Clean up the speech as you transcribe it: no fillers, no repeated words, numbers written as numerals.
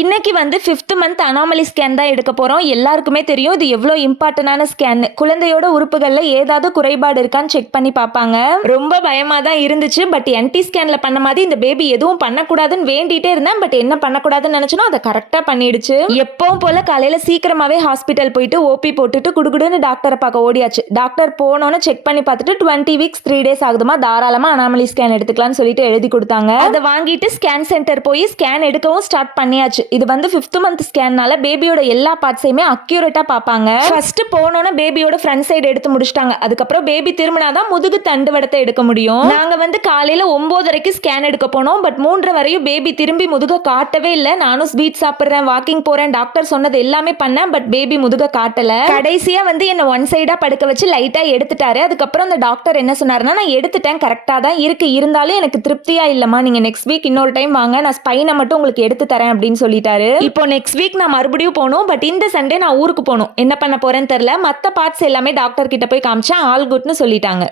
இன்னைக்கு வந்து 5th month anomaly scan தான் எடுக்க போறோம். எல்லாருக்குமே தெரியும் இது எவ்வளோ இம்பார்ட்டன்டான ஸ்கேன். குழந்தையோட உறுப்புகள்ல ஏதாவது குறைபாடு இருக்கான்னு செக் பண்ணி பார்ப்பாங்க. ரொம்ப பயமா தான் இருந்துச்சு. பட் என்டி ஸ்கேன்ல பண்ண மாதிரி இந்த பேபி எதுவும் பண்ணக்கூடாதுன்னு வேண்டிட்டே இருந்தேன். பட் என்ன பண்ணக்கூடாதுன்னு நினைச்சனோ அதை கரெக்டா பண்ணிடுச்சு. எப்பவும் போல காலையில சீக்கிரமாவே ஹாஸ்பிட்டல் போயிட்டு ஓபி போட்டுட்டு குடுகுடுன்னு டாக்டரை பார்க்க ஓடியாச்சு. டாக்டர் போனோன்னு செக் பண்ணி பார்த்துட்டு 20 வீக்ஸ் 3 days ஆகுதுமா, தாராளமா அனாமலி ஸ்கேன் எடுத்துக்கலாம்னு சொல்லிட்டு எழுதி கொடுத்தாங்க. அதை வாங்கிட்டு ஸ்கேன் சென்டர் போய் ஸ்கேன் எடுக்கவும் ஸ்டார்ட் பண்ணியாச்சு. இது வந்து 5th மந்த் ஸ்கேன்னால பேபியோட எல்லா பார்ட்ஸையுமே அக்யூரேட்டா பார்ப்பாங்க. ஃபர்ஸ்ட் போனோன்னு பேபியோட ஃப்ரண்ட் சைடு எடுத்து முடிச்சிட்டாங்க. அதுக்கப்புறம் பேபி திரும்பினாதான் முதுகு தண்டுவடத்தை எடுக்க முடியும். நாங்க வந்து காலையில 9:30க்கு ஸ்கேன் எடுக்க போனோம். பட் 3:30 வரையும் பேபி திரும்பி முதுக காட்டவே இல்லை. நானும் ஸ்வீட் சாப்பிடுறேன், வாக்கிங் போறேன், டாக்டர் சொன்னது எல்லாமே பண்ணேன். பட் பேபி முதுக காட்டல. கடைசியா வந்து என்ன ஒன் சைடா படுக்க வச்சு லைட்டா எடுத்துட்டாரு. அதுக்கப்புறம் அந்த டாக்டர் என்ன சொன்னாருன்னா, நான் எடுத்துட்டேன், கரெக்டா தான் இருக்கு, இருந்தாலும் எனக்கு திருப்தியா இல்லம்மா, நீங்க நெக்ஸ்ட் வீக் இன்னொரு டைம் வாங்க, நான் ஸ்பைனை மட்டும் உங்களுக்கு எடுத்து தரேன் அப்படின்னு சொல்லிட்டாரு. இப்போ நெக்ஸ்ட் வீக் நான் மறுபடியும் போகணும். பட் இந்த சண்டே நான் ஊருக்கு போகணும். என்ன பண்ண போறேன்னு தெரியல. மற்ற பார்ட்ஸ் எல்லாமே டாக்டர் கிட்ட போய் காமிச்சேன், ஆல் குட்னு சொல்லிட்டாங்க.